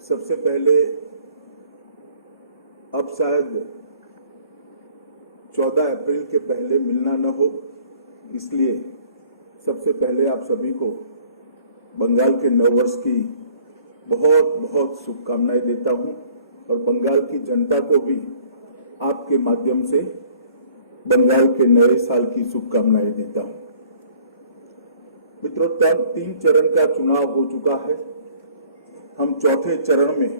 सबसे पहले अब शायद 14 अप्रैल के पहले मिलना न हो, इसलिए सबसे पहले आप सभी को बंगाल के नववर्ष की बहुत बहुत शुभकामनाएं देता हूं और बंगाल की जनता को भी आपके माध्यम से बंगाल के नए साल की शुभकामनाएं देता हूं। मित्रों, 3 चरण का चुनाव हो चुका है। हम चौथे चरण में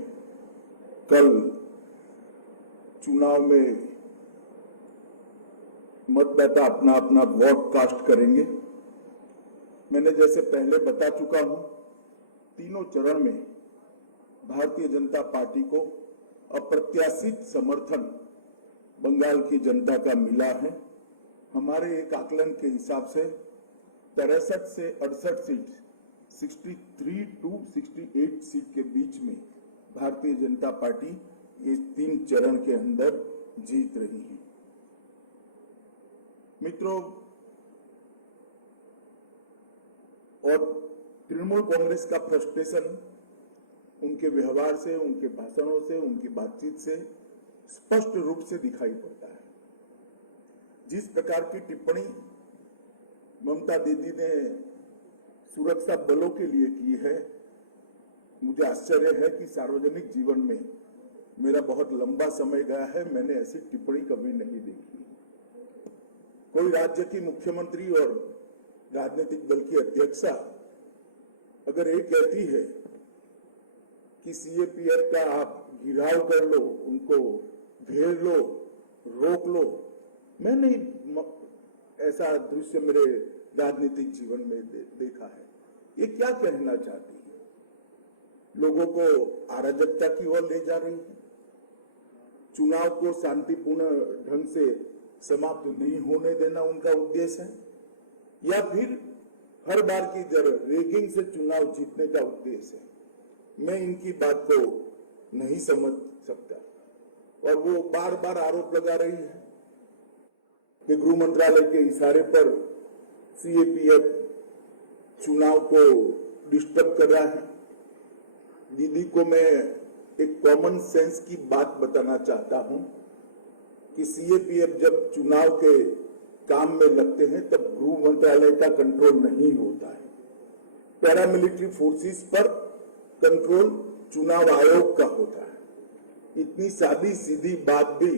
कल चुनाव में मतदाता अपना अपना वोट कास्ट करेंगे। मैंने जैसे पहले बता चुका हूं, तीनों चरण में भारतीय जनता पार्टी को अप्रत्याशित समर्थन बंगाल की जनता का मिला है। हमारे एक आकलन के हिसाब से 63 से 68 सीट, 63 to 68 सीट के बीच में भारतीय जनता पार्टी इस 3 चरण के अंदर जीत रही है। मित्रों, और तृणमूल कांग्रेस का फ्रस्ट्रेशन उनके व्यवहार से, उनके भाषणों से, उनकी बातचीत से स्पष्ट रूप से दिखाई पड़ता है। जिस प्रकार की टिप्पणी ममता दीदी ने सुरक्षा बलों के लिए की है, मुझे आश्चर्य है कि सार्वजनिक जीवन में मेरा बहुत लंबा समय गया है, मैंने ऐसी टिप्पणी कभी नहीं देखी। कोई राज्य की मुख्यमंत्री और राजनीतिक दल की अध्यक्षा अगर ये कहती है कि सीएपीएफ का आप घिराव कर लो, उनको घेर लो, रोक लो, मैं नहीं ऐसा दृश्य मेरे राजनीतिक जीवन में देखा है। ये क्या कहना चाहती है? लोगों को अराजकता की ओर ले जा रही है, चुनाव को शांतिपूर्ण ढंग से समाप्त नहीं होने देना उनका उद्देश्य है, या फिर हर बार की तरह रेगिंग से चुनाव जीतने का उद्देश्य है? मैं इनकी बात को नहीं समझ सकता। और वो बार बार आरोप लगा रही है कि गृह मंत्रालय के इशारे पर सीएपीएफ चुनाव को डिस्टर्ब कर रहा है। दीदी को मैं एक कॉमन सेंस की बात बताना चाहता हूं कि सीएपीएफ जब चुनाव के काम में लगते हैं तब गृह मंत्रालय का कंट्रोल नहीं होता है। पैरामिलिट्री फोर्सेस पर कंट्रोल चुनाव आयोग का होता है। इतनी सादी सीधी बात भी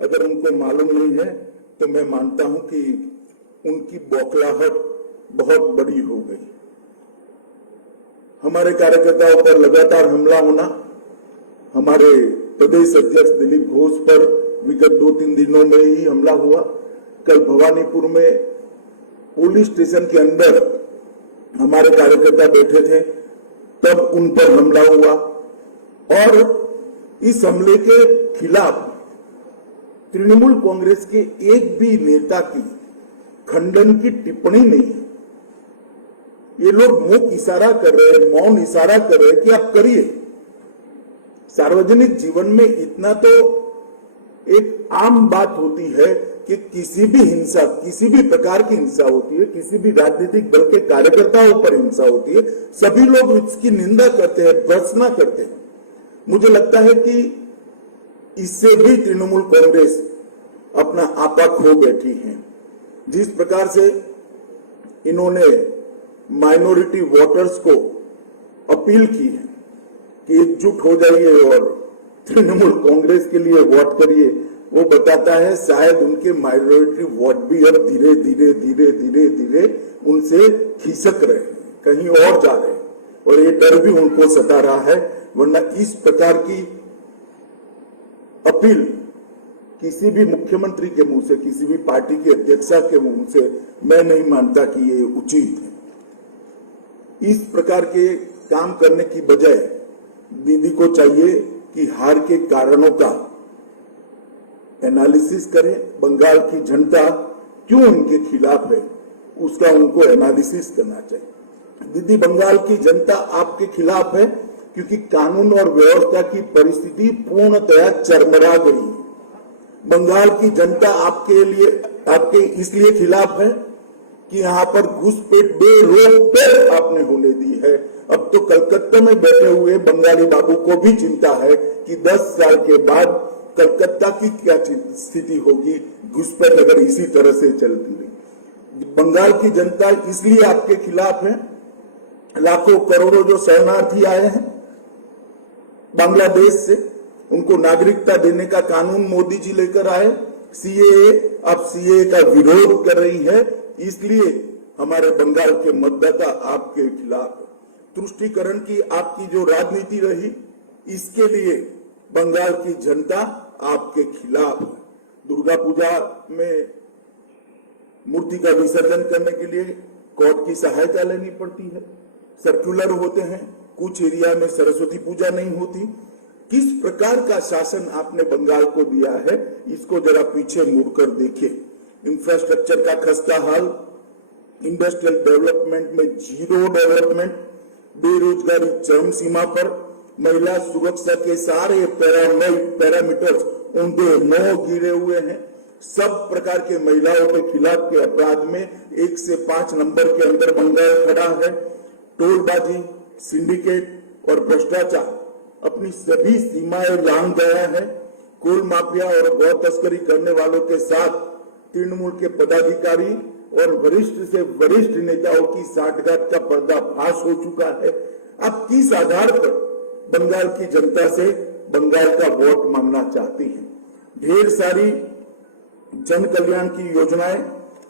अगर उनको मालूम नहीं है तो मैं मानता हूं कि उनकी बौखलाहट बहुत बड़ी हो गई। हमारे कार्यकर्ताओं पर लगातार हमला होना, हमारे प्रदेश अध्यक्ष दिलीप घोष पर विगत 2-3 दिनों में ही हमला हुआ। कल भवानीपुर में पुलिस स्टेशन के अंदर हमारे कार्यकर्ता बैठे थे, तब उन पर हमला हुआ। और इस हमले के खिलाफ तृणमूल कांग्रेस के एक भी नेता की खंडन की टिप्पणी नहीं है। ये लोग मुख इशारा कर रहे हैं, मौन इशारा कर रहे हैं कि आप करिए। सार्वजनिक जीवन में इतना तो एक आम बात होती है कि किसी भी हिंसा, किसी भी प्रकार की हिंसा होती है, किसी भी राजनीतिक दल के कार्यकर्ताओं पर हिंसा होती है, सभी लोग इसकी निंदा करते हैं, भर्त्सना करते हैं। मुझे लगता है कि इससे भी तृणमूल कांग्रेस अपना आपा खो बैठी है। जिस प्रकार से इन्होंने माइनॉरिटी वोटर्स को अपील की है कि एकजुट हो जाइए और तृणमूल कांग्रेस के लिए वोट करिए, वो बताता है शायद उनके माइनॉरिटी वोट भी अब धीरे धीरे धीरे धीरे धीरे उनसे खिसक रहे हैं, कहीं और जा रहे हैं, और ये डर भी उनको सता रहा है। वरना इस प्रकार की अपील किसी भी मुख्यमंत्री के मुंह से, किसी भी पार्टी के अध्यक्षा के मुंह से मैं नहीं मानता कि ये उचित है। इस प्रकार के काम करने की बजाय दीदी को चाहिए कि हार के कारणों का एनालिसिस करें। बंगाल की जनता क्यों उनके खिलाफ है, उसका उनको एनालिसिस करना चाहिए। दीदी, बंगाल की जनता आपके खिलाफ है क्योंकि कानून और व्यवस्था की परिस्थिति पूर्णतया चरमरा गई है। बंगाल की जनता आपके इसलिए खिलाफ है कि यहाँ पर घुसपैठ बेरोक टोक आपने होने दी है। अब तो कलकत्ता में बैठे हुए बंगाली बाबू को भी चिंता है कि 10 साल के बाद कलकत्ता की क्या स्थिति होगी घुसपैठ अगर इसी तरह से चलती रही। बंगाल की जनता इसलिए आपके खिलाफ है। लाखों करोड़ों जो शरणार्थी आए हैं बांग्लादेश से, उनको नागरिकता देने का कानून मोदी जी लेकर आए। सीएए, अब सीएए का विरोध कर रही है, इसलिए हमारे बंगाल के मतदाता आपके खिलाफ है। तुष्टीकरण की आपकी जो राजनीति रही, इसके लिए बंगाल की जनता आपके खिलाफ है। दुर्गा पूजा में मूर्ति का विसर्जन करने के लिए कोर्ट की सहायता लेनी पड़ती है, सर्कुलर होते हैं, कुछ एरिया में सरस्वती पूजा नहीं होती। किस प्रकार का शासन आपने बंगाल को दिया है, इसको जरा पीछे मुड़कर देखिए। इंफ्रास्ट्रक्चर का खस्ता हाल, इंडस्ट्रियल डेवलपमेंट में जीरो डेवलपमेंट, बेरोजगारी चरम सीमा पर, महिला सुरक्षा के सारे पैरामीटर्स ऊंधे नौ गिरे हुए हैं। सब प्रकार के महिलाओं के खिलाफ के अपराध में 1 से 5 नंबर के अंदर बंगाल खड़ा है। टोलबाजी, सिंडिकेट और भ्रष्टाचार अपनी सभी सीमाएं लांघ गया है। कोल माफिया और गौ तस्करी करने वालों के साथ तृणमूल के पदाधिकारी और वरिष्ठ से वरिष्ठ नेताओं की साठगांठ का पर्दाफाश हो चुका है। आप किस आधार पर बंगाल की जनता से बंगाल का वोट मांगना चाहती हैं? ढेर सारी जन कल्याण की योजनाएं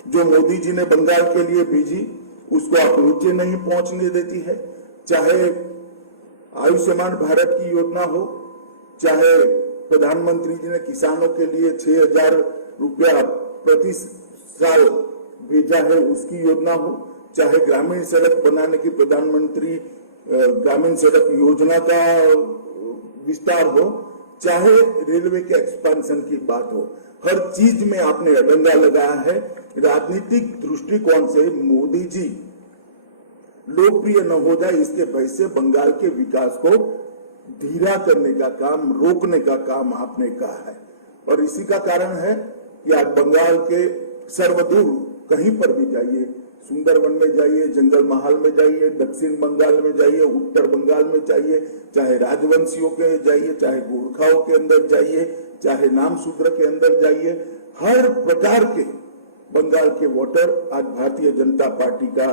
जो मोदी जी ने बंगाल के लिए भेजी, उसको आप नीचे नहीं पहुंचने देती है। चाहे आयुष्मान भारत की योजना हो, चाहे प्रधानमंत्री जी ने किसानों के लिए 6,000 रुपया प्रति साल भेजा है उसकी योजना हो, चाहे ग्रामीण सड़क बनाने की प्रधानमंत्री ग्रामीण सड़क योजना का विस्तार हो, चाहे रेलवे के एक्सपेंशन की बात हो, हर चीज में आपने अडंगा लगाया है। राजनीतिक दृष्टिकोण से मोदी जी लोकप्रिय न हो जाए इसके भय से बंगाल के विकास को धीरा करने का काम, रोकने का काम आपने कहा है। और इसी का कारण है कि आज बंगाल के सर्वदूर कहीं पर भी जाइए, सुंदरवन में जाइए, जंगल महल में जाइए, दक्षिण बंगाल में जाइए, उत्तर बंगाल में जाइए, चाहे राजवंशियों के जाइए, चाहे गोरखाओं के अंदर जाइए, चाहे नाम शूद्र के अंदर जाइए, हर प्रकार के बंगाल के वोटर आज भारतीय जनता पार्टी का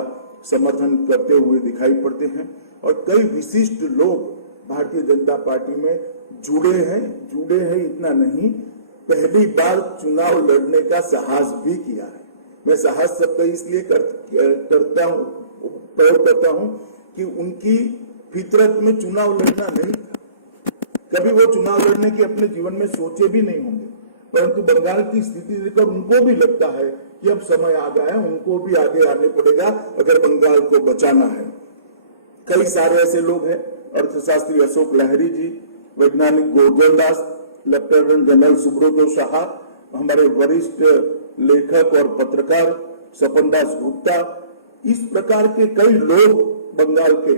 समर्थन करते हुए दिखाई पड़ते हैं। और कई विशिष्ट लोग भारतीय जनता पार्टी में जुड़े हैं इतना नहीं, पहली बार चुनाव लड़ने का साहस भी किया है। मैं साहस शब्द इसलिए प्रयोग करता हूं कि उनकी फितरत में चुनाव लड़ना नहीं था। कभी वो चुनाव लड़ने की अपने जीवन में सोचे भी नहीं होंगे, परंतु बंगाल की स्थिति देखकर उनको भी लगता है कि अब समय आ गया है, उनको भी आगे आने पड़ेगा अगर बंगाल को बचाना है। कई सारे ऐसे लोग हैं, अर्थशास्त्री अशोक लहरी जी, वैज्ञानिक गोवर्धन दास, लेफ्टिनेंट जनरल सुब्रतो शाह, हमारे वरिष्ठ लेखक और पत्रकार सपन दास गुप्ता, इस प्रकार के कई लोग बंगाल के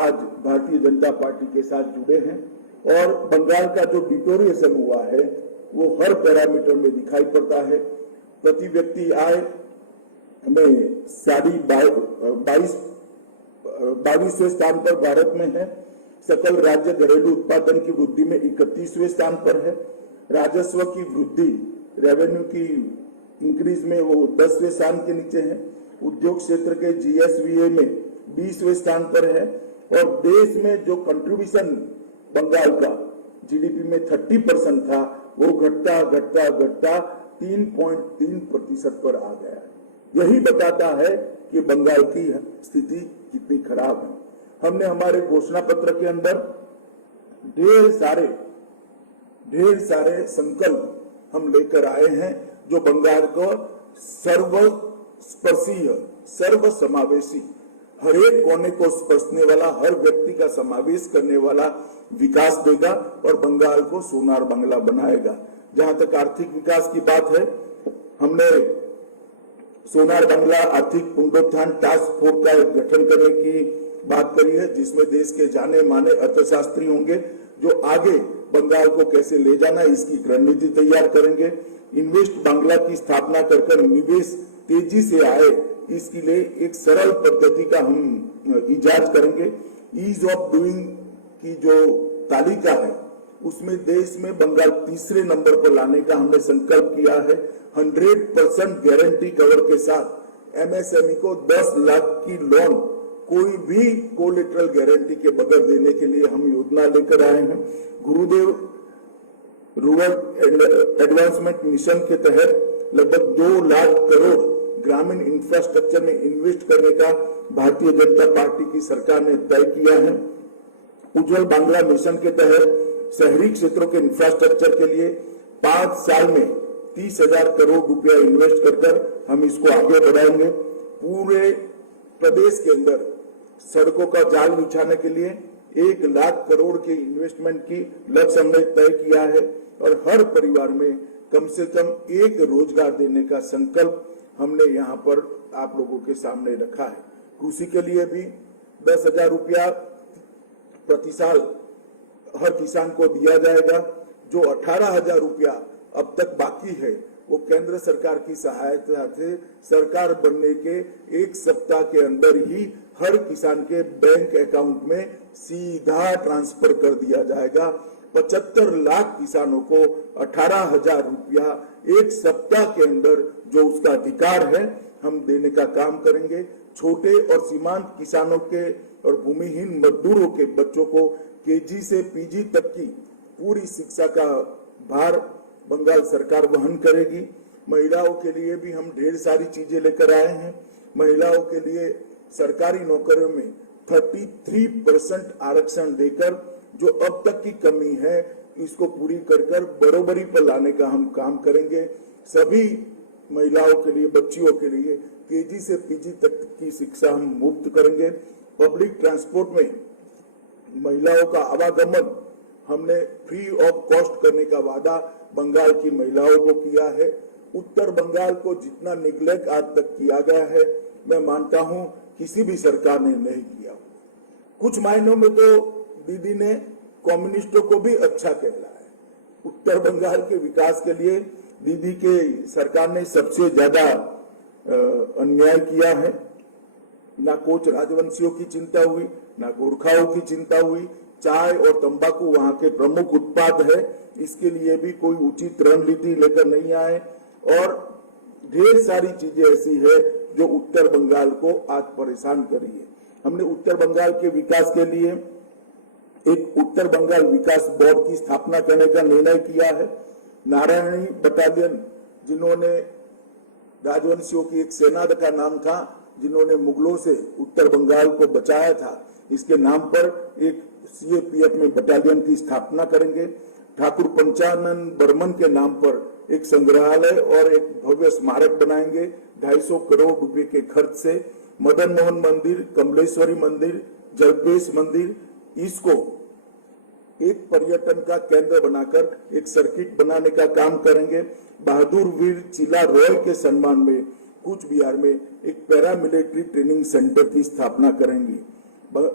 आज भारतीय जनता पार्टी के साथ जुड़े हैं। और बंगाल का जो डिटोरिएशन हुआ है वो हर पैरामीटर में दिखाई पड़ता है। प्रति व्यक्ति आय में 22वें स्थान पर भारत में है। सकल राज्य घरेलू उत्पादन की वृद्धि में 31वें स्थान पर है। राजस्व की वृद्धि, रेवेन्यू की इंक्रीज में वो 10वें स्थान के नीचे है। उद्योग क्षेत्र के जीएसवीए में 20वें स्थान पर है। और देश में जो कंट्रीब्यूशन बंगाल का जीडीपी में 30% था, वो घटता 3.3% पर आ गया है। यही बताता है कि बंगाल की स्थिति कितनी खराब है। हमने हमारे घोषणा पत्र के अंदर ढेर सारे संकल्प हम लेकर आए हैं जो बंगाल को सर्वस्पर्शीय, सर्वसमावेशी, हर एक कोने को स्पर्शने वाला, हर व्यक्ति का समावेश करने वाला विकास देगा और बंगाल को सोनार बांग्ला बनाएगा। जहां तक आर्थिक विकास की बात है, हमने सोनार बांग्ला आर्थिक पुनरुत्थान टास्क फोर्स का गठन करने की बात करी है, जिसमें देश के जाने माने अर्थशास्त्री होंगे जो आगे बंगाल को कैसे ले जाना इसकी रणनीति तैयार करेंगे। इन्वेस्ट बांग्ला की स्थापना कर निवेश तेजी से आए इसके लिए एक सरल पद्धति का हम इजाद करेंगे। ईज ऑफ डूइंग की जो तालिका है उसमें देश में बंगाल तीसरे नंबर पर लाने का हमने संकल्प किया है। 100% गारंटी कवर के साथ एमएसएमई को 10 लाख की लोन कोई भी कोलेटरल गारंटी के बगैर देने के लिए हम योजना लेकर आए हैं। गुरुदेव रूरल एडवांसमेंट मिशन के तहत लगभग 2 लाख करोड़ ग्रामीण इंफ्रास्ट्रक्चर में इन्वेस्ट करने का भारतीय जनता पार्टी की सरकार ने तय किया है। उज्जवल बांग्ला मिशन के तहत शहरी क्षेत्रों के इंफ्रास्ट्रक्चर के लिए 5 साल में 30,000 करोड़ रुपया इन्वेस्ट कर हम इसको आगे बढ़ाएंगे। पूरे प्रदेश के अंदर सड़कों का जाल बिछाने के लिए 1 लाख करोड़ के इन्वेस्टमेंट की लक्ष्य हमने तय किया है और हर परिवार में कम से कम एक रोजगार देने का संकल्प हमने यहाँ पर आप लोगों के सामने रखा है। कृषि के लिए भी 10,000 रुपया प्रति साल हर किसान को दिया जाएगा। जो 18,000 रुपया अब तक बाकी है वो केंद्र सरकार की सहायता से सरकार बनने के 1 सप्ताह के अंदर ही हर किसान के बैंक अकाउंट में सीधा ट्रांसफर कर दिया जाएगा। 75 लाख किसानों को 18,000 रुपया 1 सप्ताह के अंदर जो उसका अधिकार है हम देने का काम करेंगे। छोटे और सीमांत किसानों के और भूमिहीन मजदूरों के बच्चों को केजी से पीजी तक की पूरी शिक्षा का भार बंगाल सरकार वहन करेगी। महिलाओं के लिए भी हम ढेर सारी चीजें लेकर आए हैं। महिलाओं के लिए सरकारी नौकरियों में 33% आरक्षण देकर जो अब तक की कमी है इसको पूरी कर बरोबरी पर लाने का हम काम करेंगे। सभी महिलाओं के लिए, बच्चियों के लिए केजी से पीजी तक की शिक्षा हम मुफ्त करेंगे। पब्लिक ट्रांसपोर्ट में महिलाओं का आवागमन हमने फ्री ऑफ कॉस्ट करने का वादा बंगाल की महिलाओं को किया है। उत्तर बंगाल को जितना निग्लेक्ट आज तक किया गया है मैं मानता हूं किसी भी सरकार ने नहीं किया। कुछ मायनों में तो दीदी ने कम्युनिस्टों को भी अच्छा कहला है। उत्तर बंगाल के विकास के लिए दीदी के सरकार ने सबसे ज्यादा अन्याय किया है। ना कोच राजवंशियों की चिंता हुई, ना गोरखाओं की चिंता हुई। चाय और तंबाकू वहां के प्रमुख उत्पाद है, इसके लिए भी कोई उचित रणनीति लेकर नहीं आए और ढेर सारी चीजें ऐसी है जो उत्तर बंगाल को आज परेशान करी है। हमने उत्तर बंगाल के विकास के लिए एक उत्तर बंगाल विकास बोर्ड की स्थापना करने का निर्णय किया है। नारायणी बटालियन, जिन्होंने राजवंशियों की एक सेना का नाम था, जिन्होंने मुगलों से उत्तर बंगाल को बचाया था, इसके नाम पर एक सीएपीएफ में बटालियन की स्थापना करेंगे। ठाकुर पंचानन बर्मन के नाम पर एक संग्रहालय और एक भव्य स्मारक बनाएंगे 250 करोड़ रुपए के खर्च से। मदन मोहन मंदिर, कमलेश्वरी मंदिर, जलपेश मंदिर, इसको एक पर्यटन का केंद्र बनाकर एक सर्किट बनाने का काम करेंगे। बहादुर वीर चिला रॉय के सम्मान में कूच बिहार में एक पैरामिलिट्री ट्रेनिंग सेंटर की स्थापना करेंगे।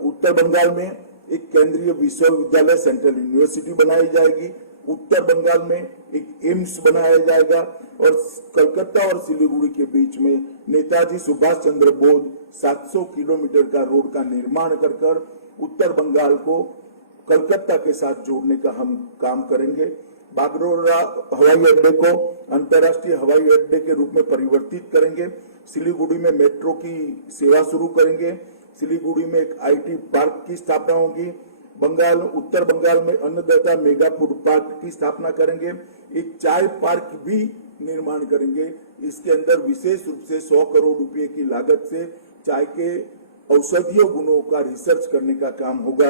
उत्तर बंगाल में एक केंद्रीय विश्वविद्यालय, सेंट्रल यूनिवर्सिटी बनाई जाएगी। उत्तर बंगाल में एक एम्स बनाया जाएगा और कलकत्ता और सिलीगुड़ी के बीच में नेताजी सुभाष चंद्र बोस 700 किलोमीटर का रोड का निर्माण कर उत्तर बंगाल को कलकत्ता के साथ जोड़ने का हम काम करेंगे। बागडोगरा हवाई अड्डे को अंतर्राष्ट्रीय हवाई अड्डे के रूप में परिवर्तित करेंगे। सिलीगुड़ी में मेट्रो की सेवा शुरू करेंगे। सिलीगुड़ी में एक आईटी पार्क की स्थापना होगी। उत्तर बंगाल में अन्नदाता मेगा फूड पार्क की स्थापना करेंगे। एक चाय पार्क भी निर्माण करेंगे। इसके अंदर विशेष रूप से 100 करोड़ रुपए की लागत से चाय के औषधीय गुणों का रिसर्च करने का काम होगा।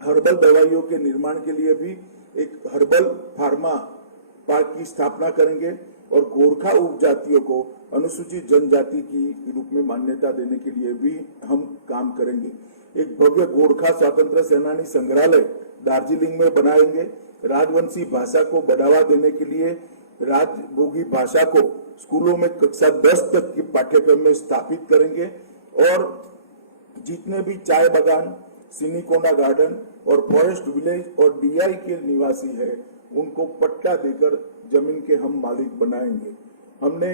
हर्बल दवाइयों के निर्माण के लिए भी एक हर्बल फार्मा पार्क की स्थापना करेंगे और गोरखा उपजातियों को अनुसूचित जनजाति की रूप में मान्यता देने के लिए भी हम काम करेंगे। एक भव्य गोरखा स्वतंत्र सेनानी संग्रहालय दार्जिलिंग में बनाएंगे। राजवंशी भाषा को बढ़ावा देने के लिए राजभोगी भाषा को स्कूलों में कक्षा 10 तक के पाठ्यक्रम में स्थापित करेंगे और जितने भी चाय बागान, सिनिकोना गार्डन और फॉरेस्ट विलेज और डीआई के निवासी है उनको पट्टा देकर जमीन के हम मालिक बनाएंगे। हमने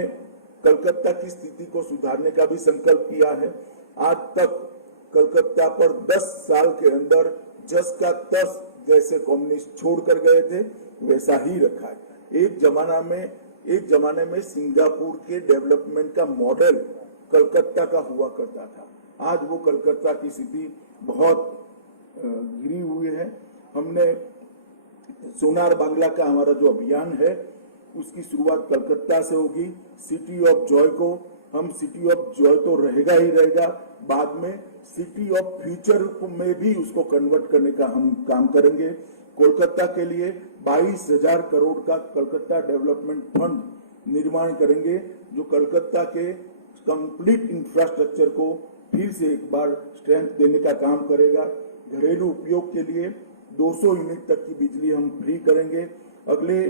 कलकत्ता की स्थिति को सुधारने का भी संकल्प किया है। आज तक कलकत्ता पर 10 साल के अंदर जस का तस जैसे कम्युनिस्ट छोड़कर गए थे वैसा ही रखा है। एक जमाने में सिंगापुर के डेवलपमेंट का मॉडल कलकत्ता का हुआ करता था। आज वो कलकत्ता की स्थिति बहुत गिरी हुई है। हमने सोनार बांग्ला का हमारा जो अभियान है उसकी शुरुआत कलकत्ता से होगी। सिटी ऑफ जॉय को हम सिटी ऑफ जॉय तो रहेगा ही रहेगा, बाद में सिटी ऑफ फ्यूचर में भी उसको कन्वर्ट करने का हम काम करेंगे। कोलकाता के लिए 22,000 करोड़ का कलकत्ता डेवलपमेंट फंड निर्माण करेंगे, जो कलकत्ता के कंप्लीट इंफ्रास्ट्रक्चर को फिर से एक बार स्ट्रेंथ देने का काम करेगा। घरेलू उपयोग के लिए 200 यूनिट तक की बिजली हम फ्री करेंगे। अगले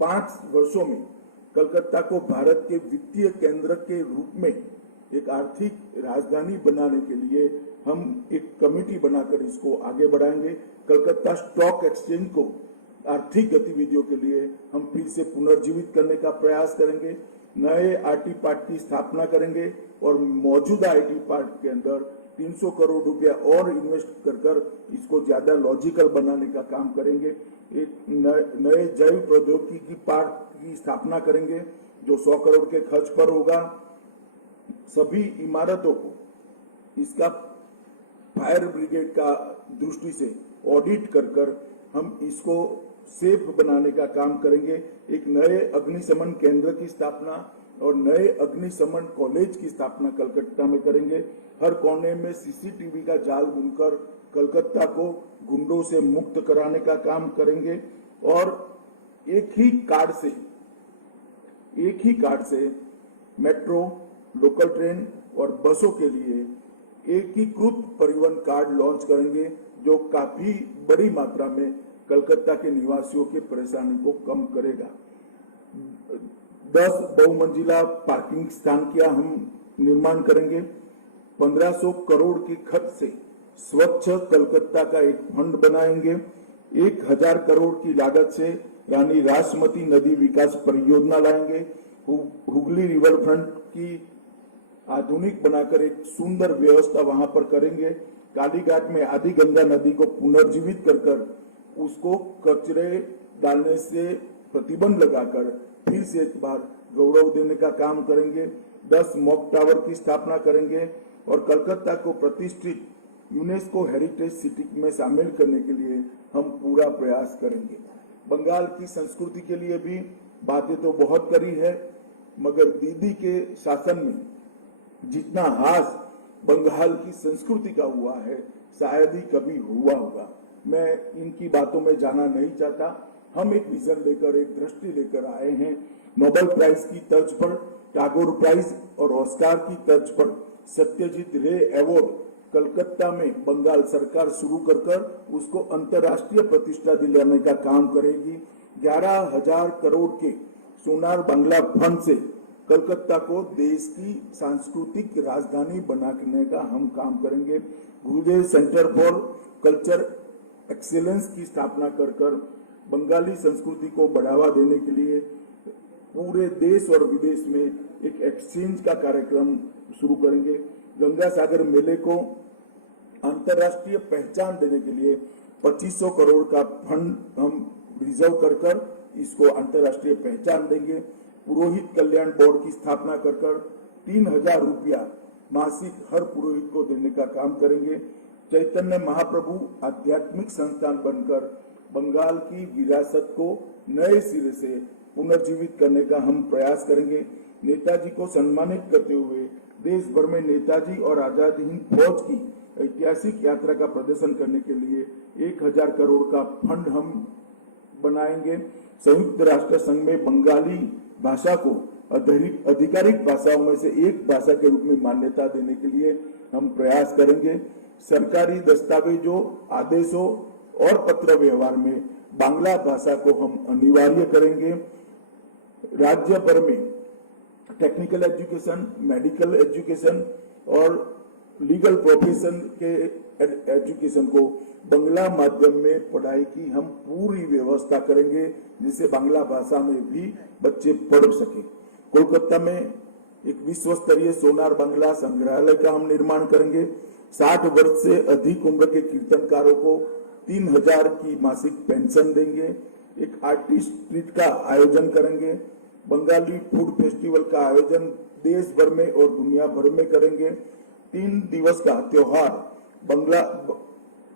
5 वर्षों में कलकत्ता को भारत के वित्तीय केंद्र के रूप में एक आर्थिक राजधानी बनाने के लिए हम एक कमेटी बनाकर इसको आगे बढ़ाएंगे। कलकत्ता स्टॉक एक्सचेंज को आर्थिक गतिविधियों के लिए हम फिर से पुनर्जीवित करने का प्रयास करेंगे। नए आईटी पार्क की स्थापना करेंगे और मौजूदा आईटी पार्क के अंदर 300 करोड़ रुपया और इन्वेस्ट कर इसको ज्यादा लॉजिकल बनाने का काम करेंगे। एक नए जैव प्रौद्योगिकी पार्क की स्थापना करेंगे जो 100 करोड़ के खर्च पर होगा। सभी इमारतों को इसका फायर ब्रिगेड का दृष्टि से ऑडिट कर हम इसको सेफ बनाने का काम करेंगे। एक नए अग्निशमन केंद्र की स्थापना और नए अग्निशमन कॉलेज की स्थापना कलकत्ता में करेंगे। हर कोने में सीसीटीवी का जाल बुनकर कलकत्ता को गुंडों से मुक्त कराने का काम करेंगे और एक ही कार्ड से मेट्रो, लोकल ट्रेन और बसों के लिए एकीकृत परिवहन कार्ड लॉन्च करेंगे, जो काफी बड़ी मात्रा में कलकत्ता के निवासियों की परेशानी को कम करेगा। 10 बहुमंजिला पार्किंग स्थान का हम निर्माण करेंगे। 1500 करोड़ की खर्च से स्वच्छ कलकत्ता का एक फंड बनाएंगे। 1000 करोड़ की लागत से रानी रासमती नदी विकास परियोजना लाएंगे। हुगली रिवर फ्रंट की आधुनिक बनाकर एक सुंदर व्यवस्था वहां पर करेंगे। कालीघाट में आदि गंगा नदी को पुनर्जीवित कर उसको कचरे डालने से प्रतिबंध लगाकर फिर से एक बार गौरव देने का काम करेंगे। 10 मॉक टावर की स्थापना करेंगे और कलकत्ता को प्रतिष्ठित यूनेस्को हेरिटेज सिटी में शामिल करने के लिए हम पूरा प्रयास करेंगे। बंगाल की संस्कृति के लिए भी बातें तो बहुत करी है, मगर दीदी के शासन में जितना हास बंगाल की संस्कृति का हुआ है शायद ही कभी हुआ होगा। मैं इनकी बातों में जाना नहीं चाहता। हम एक विजन लेकर, एक दृष्टि लेकर आए हैं। नोबेल प्राइज की तर्ज पर, टैगोर प्राइज और ऑस्कार की तर्ज पर सत्यजीत रे अवार्ड कलकत्ता में बंगाल सरकार शुरू कर उसको अंतर्राष्ट्रीय प्रतिष्ठा दिलाने का काम करेगी। 11,000 करोड़ के सोनार बांग्ला फंड से कलकत्ता को देश की सांस्कृतिक राजधानी बनाने का हम काम करेंगे। गुरुदेव सेंटर फॉर कल्चर एक्सीलेंस की स्थापना कर बंगाली संस्कृति को बढ़ावा देने के लिए पूरे देश और विदेश में एक एक्सचेंज का कार्यक्रम शुरू करेंगे। गंगा सागर मेले को अंतर्राष्ट्रीय पहचान देने के लिए 2500 करोड़ का फंड हम रिजर्व कर इसको अंतर्राष्ट्रीय पहचान देंगे। पुरोहित कल्याण बोर्ड की स्थापना कर 3,000 रुपया मासिक हर पुरोहित को देने का काम करेंगे। चैतन्य महाप्रभु आध्यात्मिक संस्थान बनकर बंगाल की विरासत को नए सिरे से पुनर्जीवित करने का हम प्रयास करेंगे। नेताजी को सम्मानित करते हुए देश भर में नेताजी और आजाद हिंद फौज की ऐतिहासिक यात्रा का प्रदर्शन करने के लिए 1,000 करोड़ का फंड हम बनाएंगे। संयुक्त राष्ट्र संघ में बंगाली भाषा को आधिकारिक भाषाओं में से एक भाषा के रूप में मान्यता देने के लिए हम प्रयास करेंगे। सरकारी दस्तावेजों, आदेशों और पत्र व्यवहार में बांग्ला भाषा को हम अनिवार्य करेंगे। राज्य भर में टेक्निकल एजुकेशन, मेडिकल एजुकेशन और लीगल प्रोफेशन के एजुकेशन को बांग्ला माध्यम में पढ़ाई की हम पूरी व्यवस्था करेंगे, जिससे बांग्ला भाषा में भी बच्चे पढ़ सके। कोलकाता में एक विश्व स्तरीय सोनार बांग्ला संग्रहालय का हम निर्माण करेंगे। 60 वर्ष से अधिक उम्र के कीर्तनकारों को 3000 की मासिक पेंशन देंगे। एक आर्टिस्ट ट्रीट का आयोजन करेंगे। बंगाली फूड फेस्टिवल का आयोजन देश भर में और दुनिया भर में करेंगे। 3 दिवस का त्योहार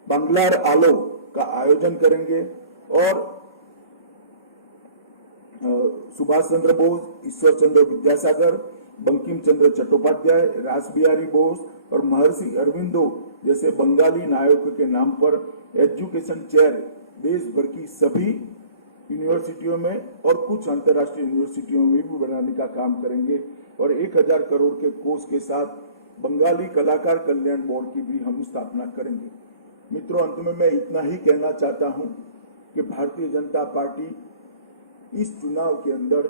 बांग्लार आलो का आयोजन करेंगे और सुभाष चंद्र बोस, ईश्वर चंद्र विद्यासागर, बंकिम चंद्र चट्टोपाध्याय, रासबिहारी बोस और महर्षि अरविंदो जैसे बंगाली नायकों के नाम पर एजुकेशन चेयर देश भर की सभी यूनिवर्सिटियों में और कुछ अंतर्राष्ट्रीय यूनिवर्सिटियों में भी बनाने का काम करेंगे और 1000 करोड़ के कोष के साथ बंगाली कलाकार कल्याण बोर्ड की भी हम स्थापना करेंगे। मित्रों, अंत में मैं इतना ही कहना चाहता हूं कि भारतीय जनता पार्टी इस चुनाव के अंदर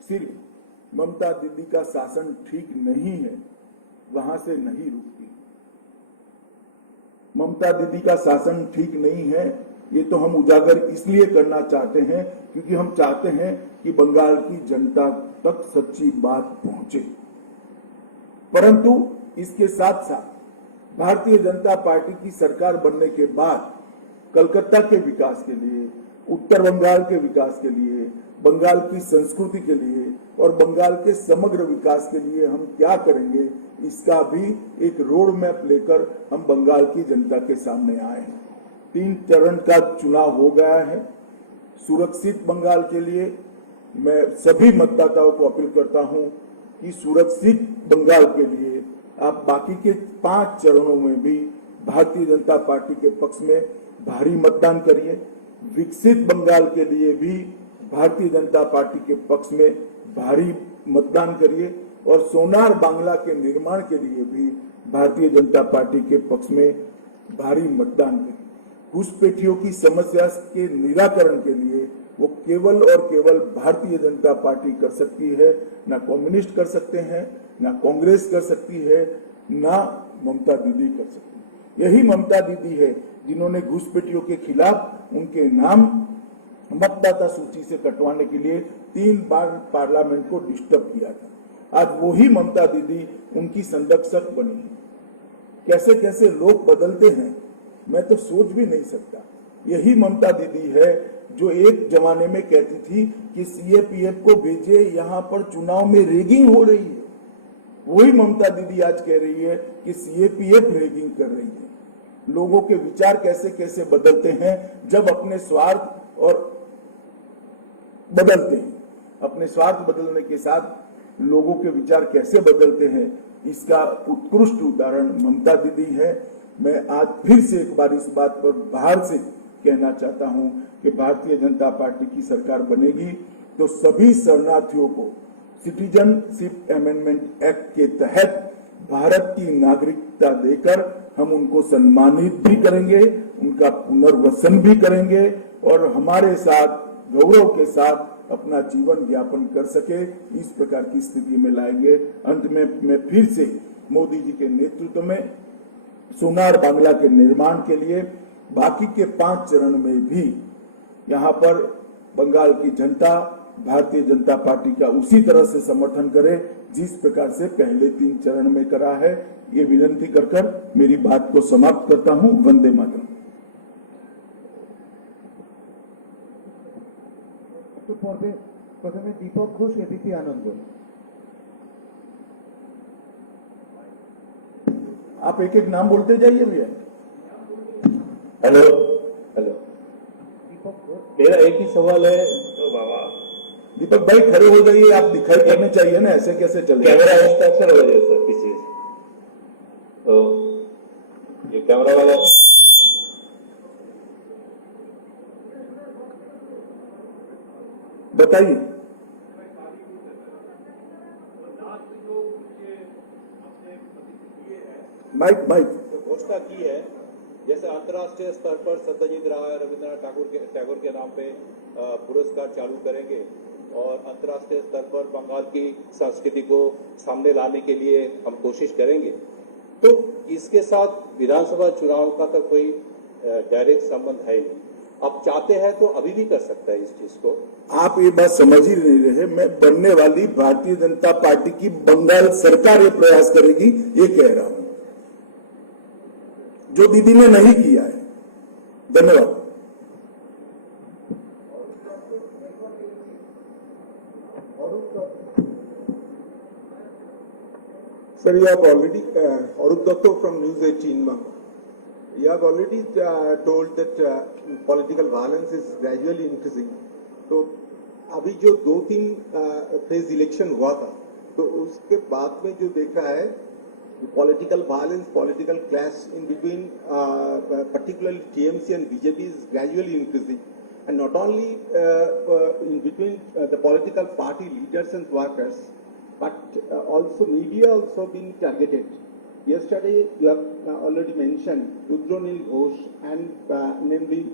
सिर्फ ममता दीदी का शासन ठीक नहीं है, वहां से नहीं रुकती। ममता दीदी का शासन ठीक नहीं है, ये तो हम उजागर इसलिए करना चाहते हैं क्योंकि हम चाहते हैं कि बंगाल की जनता तक सच्ची बात पहुंचे। परंतु इसके साथ साथ भारतीय जनता पार्टी की सरकार बनने के बाद कलकत्ता के विकास के लिए, उत्तर बंगाल के विकास के लिए, बंगाल की संस्कृति के लिए और बंगाल के समग्र विकास के लिए हम क्या करेंगे, इसका भी एक रोड मैप लेकर हम बंगाल की जनता के सामने आए हैं। 3 चरण का चुनाव हो गया है। सुरक्षित बंगाल के लिए मैं सभी मतदाताओं को अपील करता हूं कि सुरक्षित बंगाल के लिए आप बाकी के 5 चरणों में भी भारतीय जनता पार्टी के पक्ष में भारी मतदान करिए। विकसित बंगाल के लिए भी भारतीय जनता पार्टी के पक्ष में भारी मतदान करिए और सोनार बांग्ला के निर्माण के लिए भी भारतीय जनता पार्टी के पक्ष में भारी मतदान करिए। घुसपैठियों की समस्या के निराकरण के लिए वो केवल और केवल भारतीय जनता पार्टी कर सकती है, ना कम्युनिस्ट कर सकते हैं, ना कांग्रेस कर सकती है, ना ममता दीदी कर सकती है। यही ममता दीदी है जिन्होंने घुसपैठियों के खिलाफ उनके नाम मतदाता सूची से कटवाने के लिए 3 बार पार्लियामेंट को डिस्टर्ब किया था। आज वही ममता दीदी उनकी संरक्षक बनी। कैसे कैसे लोग बदलते हैं, मैं तो सोच भी नहीं सकता। यही ममता दीदी है जो एक जमाने में कहती थी कि सीएपीएफ को भेजे, यहाँ पर चुनाव में रेगिंग हो रही है। वही ममता दीदी आज कह रही है कि सीएपीएफ रेगिंग कर रही है। लोगों के विचार कैसे कैसे बदलते हैं जब अपने स्वार्थ और बदलते हैं, अपने स्वार्थ बदलने के साथ लोगों के विचार कैसे बदलते हैं, इसका उत्कृष्ट उदाहरण ममता दीदी है। मैं आज फिर से एक बार इस बात पर बाहर से कहना चाहता हूं कि भारतीय जनता पार्टी की सरकार बनेगी तो सभी शरणार्थियों को सिटीजनशिप अमेंडमेंट एक्ट के तहत भारत की नागरिकता देकर हम उनको सम्मानित भी करेंगे, उनका पुनर्वसन भी करेंगे और हमारे साथ गौरव के साथ अपना जीवन यापन कर सके, इस प्रकार की स्थिति में लाएंगे। अंत में मैं फिर से मोदी जी के नेतृत्व में सोनार बांग्ला के निर्माण के लिए बाकी के 5 चरण में भी यहाँ पर बंगाल की जनता भारतीय जनता पार्टी का उसी तरह से समर्थन करे जिस प्रकार से पहले 3 चरण में करा है। ये विनती कर मेरी बात को समाप्त करता हूं। वंदे मातरम। तो পর্বে প্রথমে দীপক ঘোষ, এবিপি আনন্দ। आप एक एक नाम बोलते जाइए भैया। हेलो हेलो, दीपक घोष। मेरा एक ही सवाल है। तो बाबा दीपक भाई खड़े हो जाइए, आप दिखाई करने चाहिए ना, ऐसे कैसे चले। कैमरा इंस्ट्रक्शन हो जाए सर पीछे। तो ये कैमरा वाला बताइए। माइक घोषणा की है, जैसे अंतर्राष्ट्रीय स्तर पर सत्यजीत राय, रविंद्रनाथ टैगोर के नाम पे पुरस्कार चालू करेंगे और अंतर्राष्ट्रीय स्तर पर बंगाल की संस्कृति को सामने लाने के लिए हम कोशिश करेंगे। तो इसके साथ विधानसभा चुनाव का तो कोई डायरेक्ट संबंध है नहीं। अब चाहते हैं तो अभी भी कर सकता है इस चीज को। आप ये बात समझ ही नहीं रहे। मैं बनने वाली भारतीय जनता पार्टी की बंगाल सरकार ये प्रयास करेगी ये कह रहा हूं, जो दीदी ने नहीं किया है। धन्यवाद। Sir, you have already, Arup Datta from News 18 Bangla. You have already told that political violence is gradually increasing. तो अभी जो 2-3 फेज इलेक्शन हुआ था, तो उसके बाद में जो देखा है, political violence, political clash in between, particularly TMC and BJP is gradually increasing. And not only in between the political party leaders and workers, but also media also being targeted. Yesterday, you have already mentioned Rudronil Ghosh and namely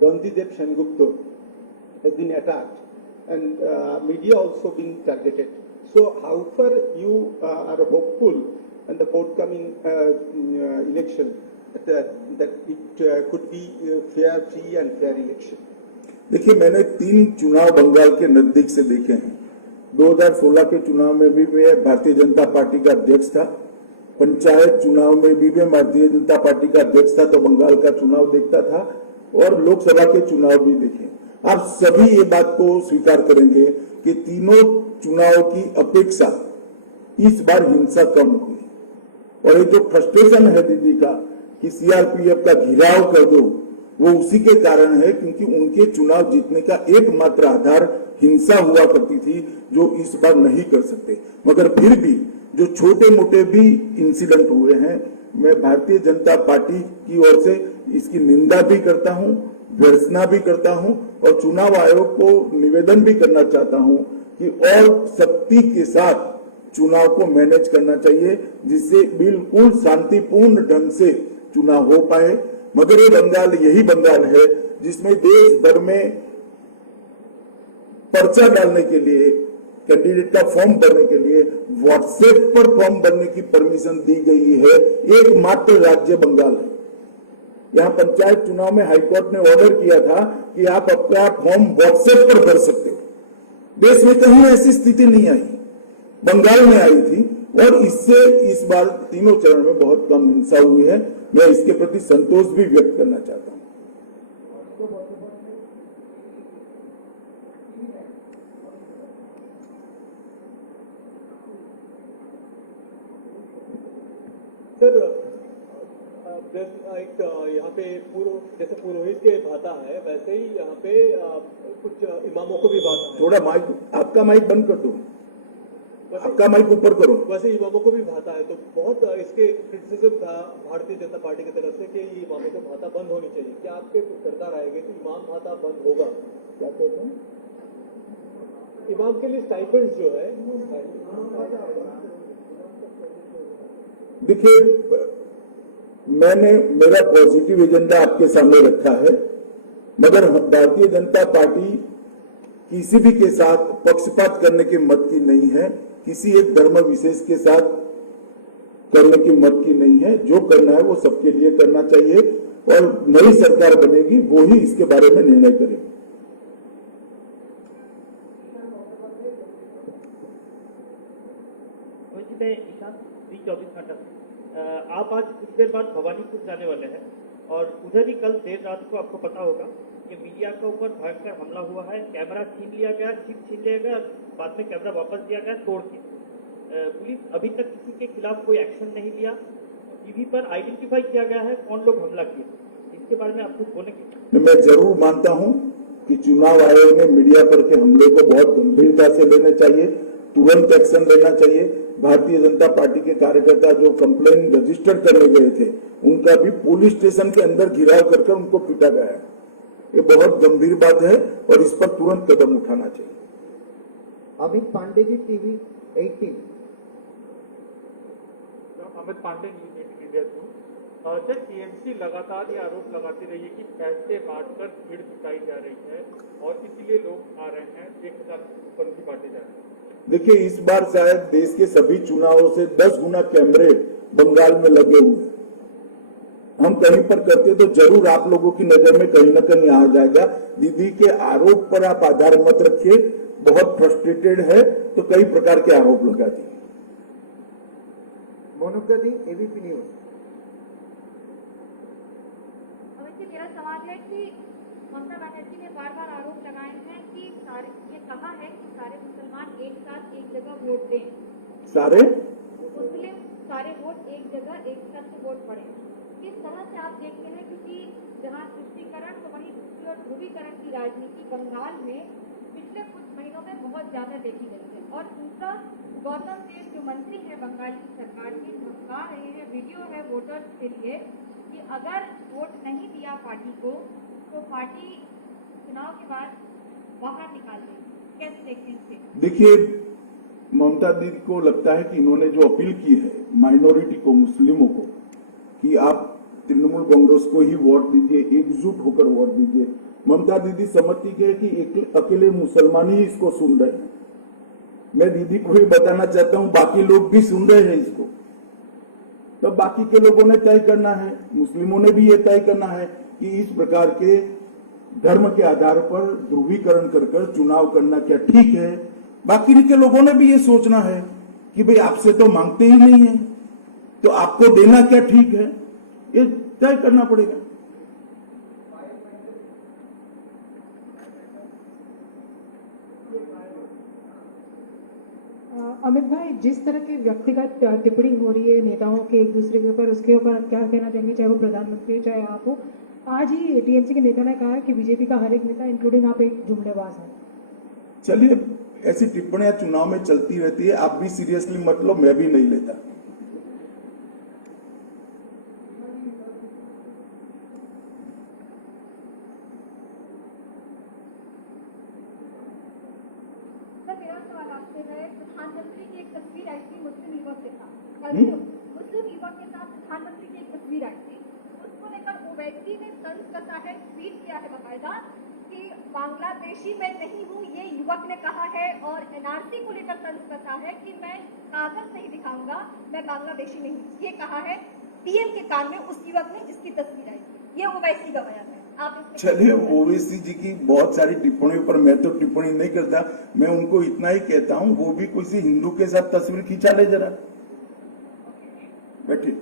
Ranjidev Sengupta has been attacked, and media also being targeted. So, how far you are hopeful in the forthcoming election that it could be fair, free, and fair election? देखिए, मैंने 3 चुनाव बंगाल के नजदीक से देखे हैं। 2016 के चुनाव में भी मैं भारतीय जनता पार्टी का अध्यक्ष था, पंचायत चुनाव में भी मैं भारतीय जनता पार्टी का अध्यक्ष था, तो बंगाल का चुनाव देखता था, और लोकसभा के चुनाव भी देखे। आप सभी ये बात को स्वीकार करेंगे कि तीनों चुनाव की अपेक्षा इस बार हिंसा कम हुई, और ये जो फ्रस्ट्रेशन है दीदी का कि सीआरपीएफ का घेराव कर दो, वो उसी के कारण है क्योंकि उनके चुनाव जीतने का एकमात्र आधार हिंसा हुआ करती थी, जो इस बार नहीं कर सकते। मगर फिर भी जो छोटे मोटे भी इंसिडेंट हुए हैं, मैं भारतीय जनता पार्टी की ओर से इसकी निंदा भी करता हूं, भर्त्सना भी करता हूं, और चुनाव आयोग को निवेदन भी करना चाहता हूं कि और सख्ती के साथ चुनाव को मैनेज करना चाहिए, जिससे बिल्कुल शांतिपूर्ण ढंग से चुनाव हो पाए। मगर ये बंगाल यही बंगाल है जिसमें देश भर में पर्चा डालने के लिए, कैंडिडेट का फॉर्म भरने के लिए व्हाट्सएप पर फॉर्म भरने की परमिशन दी गई है। एकमात्र राज्य बंगाल है। यहां पंचायत चुनाव में हाईकोर्ट ने ऑर्डर किया था कि आप अपना फॉर्म व्हाट्सएप पर भर सकते हो। देश में कहीं ऐसी स्थिति नहीं आई, बंगाल में आई थी, और इससे इस बार तीनों चरण में बहुत कम हिंसा हुई है। मैं इसके प्रति संतोष भी व्यक्त करना चाहता हूं। सर, एक यहाँ पे जैसे पुरोहित के भाता है, वैसे ही यहाँ पे कुछ इमामों को भी भाता है। थोड़ा माइक, आपका माइक बंद कर दो, आपका माइक ऊपर करो। वैसे इमामों को भी भाता है, तो बहुत इसके क्रिटिसिज्म था भारतीय जनता पार्टी की तरफ से कि ये इमामों को भाता बंद होनी चाहिए। क्या आपके सरकार आएगी तो इमाम भाता बंद होगा? क्या कहते हैं? इमाम के लिए स्टाइपेंड जो है, देखिए, मैंने मेरा पॉजिटिव एजेंडा आपके सामने रखा है, मगर भारतीय जनता पार्टी किसी भी के साथ पक्षपात करने के मत की नहीं है, किसी एक धर्म विशेष के साथ करने की मत की नहीं है। जो करना है वो सबके लिए करना चाहिए, और नई सरकार बनेगी वो ही इसके बारे में निर्णय करेगी। ईशान 24 घंटा। आप आज कुछ देर बाद भवानीपुर जाने वाले हैं, और उधर ही कल देर रात को आपको पता होगा कि मीडिया के ऊपर भयंकर हमला हुआ है। कैमरा छीन लिया गया, चिप छीन लिया गया, बाद में कैमरा वापस दिया गया तोड़ के। पुलिस अभी तक किसी के खिलाफ कोई एक्शन नहीं लिया। टीवी पर आइडेंटिफाई किया गया है कौन लोग हमला किए, इसके बारे में आप कुछ बोलेंगे? मैं जरूर मानता हूं कि चुनाव आयोग ने मीडिया पर के हमले को बहुत गंभीरता से लेना चाहिए, तुरंत एक्शन लेना चाहिए। भारतीय जनता पार्टी के कार्यकर्ता जो कंप्लेन रजिस्टर करने गए थे, उनका भी पुलिस स्टेशन के अंदर घिराव करके उनको पीटा गया है। ये बहुत गंभीर बात है, और इस पर तुरंत कदम उठाना चाहिए। Amit Pandey ji, TV 18। Amit Pandey, news 18 India two. Sir, TMC लगातार ये आरोप लगाती रही है कि पैसे बांटकर भीड़ जुटाई जा रही है, और इसीलिए लोग आ रहे हैं, 1000 ऊपर भी बांटे जा रहे हैं। देखिए, इस बार शायद देश के सभी चुनावों से 10 गुना कैमरे बंगाल में लगे हुए हैं। हम कहीं पर करते तो जरूर आप लोगों की नजर में कहीं ना कहीं आ जाएगा। दीदी के आरोप पर आप आधार मत रखिए, बहुत फ्रस्ट्रेटेड है तो कई प्रकार के आरोप लगा दिए। मोनू गद्दी, एबीपी न्यूज। अवश्य मेरा सवाल है कि ममता बनर्जी ने बार बार आरोप लगाए हैं कि ये कहा है कि सारे मुसलमान एक साथ एक जगह वोट दें, सारे वोट एक जगह एक साथ वोट पड़े। किस तरह से आप देखते हैं, क्योंकि जहां तुष्टीकरण तो वहीं दूसरी ओर ध्रुवीकरण की राजनीति बंगाल में पिछले कुछ महीनों में बहुत ज्यादा देखी गई है। और दूसरा, गौतम देव जो मंत्री है बंगाल की सरकार के, धमका रहे हैं, वीडियो है वोटर्स के लिए कि अगर वोट नहीं दिया पार्टी को तो पार्टी चुनाव के बाद बाहर निकाल देगी। कैसे देखते हैं? देखिए, ममता दीदी को लगता है कि इन्होंने जो अपील की है माइनॉरिटी को, मुस्लिमों को, कि आप तृणमूल कांग्रेस को ही वोट दीजिए, एकजुट होकर वोट दीजिए। ममता दीदी समझती है कि अकेले मुसलमान ही इसको सुन रहे हैं। मैं दीदी को ही बताना चाहता हूं, बाकी लोग भी सुन रहे हैं इसको, तो बाकी के लोगों ने तय करना है, मुस्लिमों ने भी ये तय करना है कि इस प्रकार के धर्म के आधार पर ध्रुवीकरण कर चुनाव करना क्या ठीक है। बाकी के लोगों ने भी ये सोचना है कि भाई आपसे तो मांगते ही नहीं है तो आपको देना क्या ठीक है, ये तय करना पड़ेगा। अमित भाई, जिस तरह की व्यक्तिगत टिप्पणी हो रही है नेताओं के एक दूसरे के ऊपर, उसके ऊपर आप क्या कहना चाहेंगे, चाहे वो प्रधानमंत्री हो चाहे आप हो? आज ही टीएमसी के नेता ने कहा है कि बीजेपी का हर एक नेता इंक्लूडिंग आप एक जुमलेबाज है। चलिए, ऐसी टिप्पणियां चुनाव में चलती रहती है, आप भी सीरियसली मत लो, मैं भी नहीं लेता। प्रधानमंत्री की एक तस्वीर आई थी मुस्लिम युवक के साथ, मुस्लिम युवक के साथ प्रधानमंत्री की एक तस्वीर आई थी, उसको लेकर ओवैसी ने तंज कसा है, ट्वीट किया है बकायदा कि बांग्लादेशी मैं नहीं हूँ, ये युवक ने कहा है। और एनआरसी को लेकर तंज कसा है कि मैं कागज नहीं दिखाऊंगा, मैं बांग्लादेशी नहीं, ये कहा है पीएम के कान में उस युवक ने जिसकी तस्वीर आई। ये ओवैसी का बयान है। चलिए, ओवैसी जी की बहुत सारी टिप्पणियों पर मैं तो टिप्पणी नहीं करता, मैं उनको इतना ही कहता हूं, वो भी किसी हिंदू के साथ तस्वीर खींचा ले जरा, बैठिए।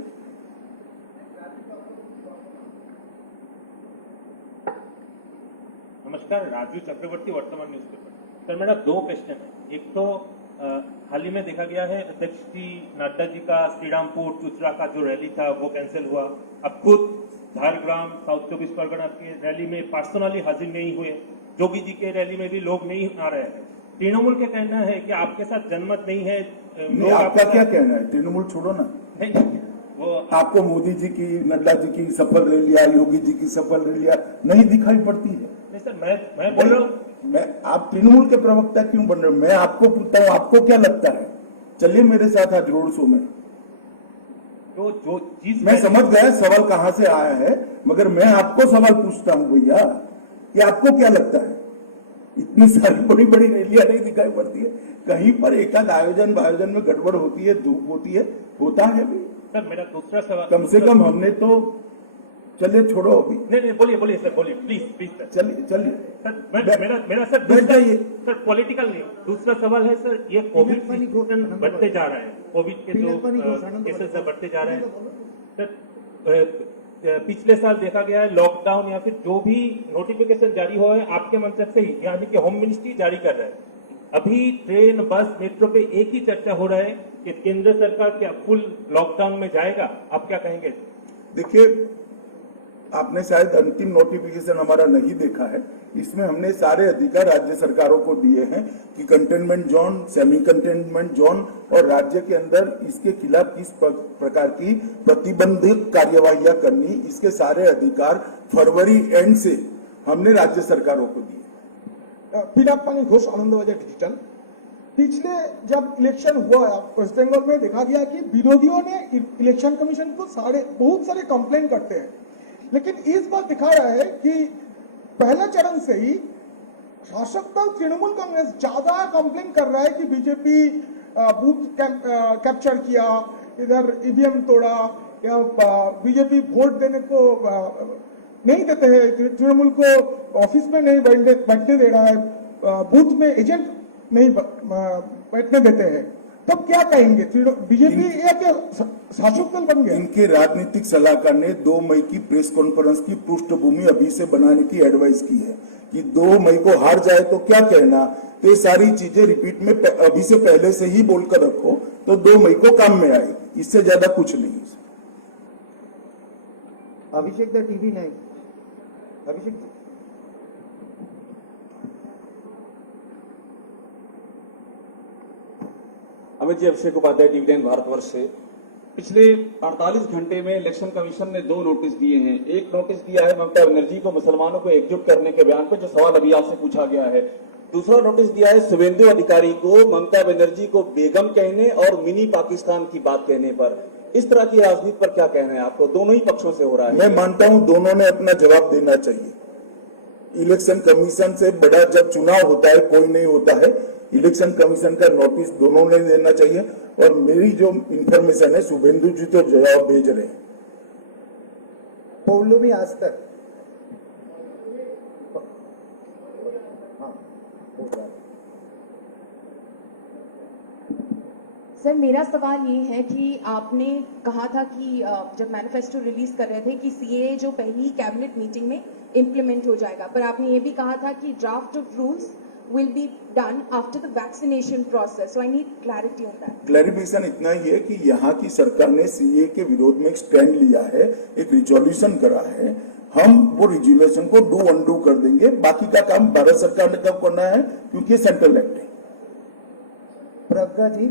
नमस्कार, राजू चक्रवर्ती, वर्तमान न्यूज़पेपर। सर, मेरा दो क्वेश्चन है। एक तो हाल ही में देखा गया है अध्यक्ष जी नड्डा जी का श्रीरामपुर चुचरा का जो रैली था वो कैंसिल हुआ। अब खुद झारग्राम साउथ 24 परगना की रैली में पर्सनली हाजिर नहीं हुए, जोगी जी के रैली में भी लोग नहीं आ रहे हैं। तृणमूल का कहना है कि आपके साथ जनमत नहीं है। नहीं, आपका क्या कहना है? तृणमूल छोड़ो ना, वो आपको मोदी जी की, नड्डा जी की सफल रैलियां, योगी जी की सफल रैलियां नहीं दिखाई पड़ती है? नहीं सर, मैं बोल रहा हूँ, आप तृणमूल के प्रवक्ता क्यों बन रहे हो? मैं आपको पूछता हूँ, आपको क्या लगता है? चलिए मेरे साथ आज रोड शो में। तो जो चीज मैं समझ गया सवाल कहां से आया है, मगर मैं आपको सवाल पूछता हूं भैया कि आपको क्या लगता है? इतनी सारी बड़ी बड़ी रैलियां नहीं दिखाई पड़ती है? कहीं पर एकाध आयोजन में गड़बड़ होती है, धूप होती है, होता है भी। सर, मेरा दूसरा सवाल, कम से कम हमने तो, चलिए छोड़ो अभी। नहीं, बोलिए सर, बोलिए प्लीज सर। चलिए सर, मेरा सर सर पॉलिटिकल नहीं, दूसरा सवाल है सर, ये कोविड सिचुएशन बढ़ते जा रहा है, कोविड के जो केसेस बढ़ते जा रहे हैं सर। पिछले साल देखा गया है लॉकडाउन या फिर जो भी नोटिफिकेशन जारी हुआ है आपके मंत्रालय से ही, यानी कि होम मिनिस्ट्री जारी कर रहा है। अभी ट्रेन, बस, मेट्रो पे एक ही चर्चा हो रहा है कि केंद्र सरकार क्या फुल लॉकडाउन में जाएगा? आप क्या कहेंगे? देखिए, आपने शायद अंतिम नोटिफिकेशन हमारा नहीं देखा है। इसमें हमने सारे अधिकार राज्य सरकारों को दिए हैं कि containment zone, semi containment zone और राज्य के अंदर इसके खिलाफ किस प्रकार की प्रतिबंधित कार्यवाहियां करनी, इसके सारे अधिकार फरवरी एंड से हमने राज्य सरकारों को दिए। पिनाक घोष, आनंदबाजार डिजिटल। पिछले जब इलेक्शन हुआ वेस्ट बंगाल में, देखा गया कि विरोधियों ने इलेक्शन कमीशन को बहुत सारे कंप्लेन करते हैं, लेकिन इस बार दिखा रहा है कि पहले चरण से ही शासक दल तृणमूल कांग्रेस ज्यादा कंप्लेन कर रहा है कि बीजेपी बूथ कैप्चर किया, इधर ईवीएम तोड़ा, क्या बीजेपी वोट देने को नहीं देते हैं, तृणमूल को ऑफिस में नहीं बैठने दे रहा है, बूथ में एजेंट नहीं बैठने देते हैं, तब क्या कहेंगे? बीजेपी एक शासक दल बन गया। इनके राजनीतिक सलाहकार ने 2 मई की प्रेस कॉन्फ्रेंस की पृष्ठभूमि अभी से बनाने की एडवाइस की है कि 2 मई को हार जाए तो क्या कहना। तो ये सारी चीजें रिपीट में अभी से पहले से ही बोलकर रखो तो 2 मई को काम में आएगी, इससे ज्यादा कुछ नहीं। Abhishek the TV 9। Abhishek ji. Amit ji, Abhishek Upadhyay, TV 9 Bharatvarsh से। पिछले 48 घंटे में इलेक्शन कमीशन ने 2 नोटिस दिए हैं। एक नोटिस दिया है ममता बनर्जी को मुसलमानों को एकजुट करने के बयान पर, जो सवाल अभी आपसे पूछा गया है। दूसरा नोटिस दिया है शुभेंदु अधिकारी को ममता बनर्जी को बेगम कहने और मिनी पाकिस्तान की बात कहने पर। इस तरह की राजनीति पर क्या कहना है आपको? दोनों ही पक्षों से हो रहा है। मैं मानता हूं दोनों ने अपना जवाब देना चाहिए। इलेक्शन कमीशन से बड़ा जब चुनाव होता है कोई नहीं होता है, इलेक्शन कमीशन का नोटिस दोनों ने देना चाहिए। और मेरी जो इंफॉर्मेशन है शुभेंदु जी तो जवाब भेज रहे हैं। पौलुमी आज तक। सर, मेरा सवाल ये है कि आपने कहा था कि जब मैनिफेस्टो रिलीज कर रहे थे कि सीएए जो पहली कैबिनेट मीटिंग में इम्प्लीमेंट हो जाएगा, पर आपने ये भी कहा था कि draft of rules will be done after the vaccination process. So I need clarity on that. Clarification इतना ही है कि यहाँ की सरकार ने सीए के विरोध में एक स्टैंड लिया है, एक रिजोल्यूशन करा है। हम वो रिजोल्यूशन को डू अनडू कर देंगे। बाकी का काम भारत सरकार ने कब करना है, क्योंकि ये सेंट्रल एक्ट है। प्रज्ञा जी।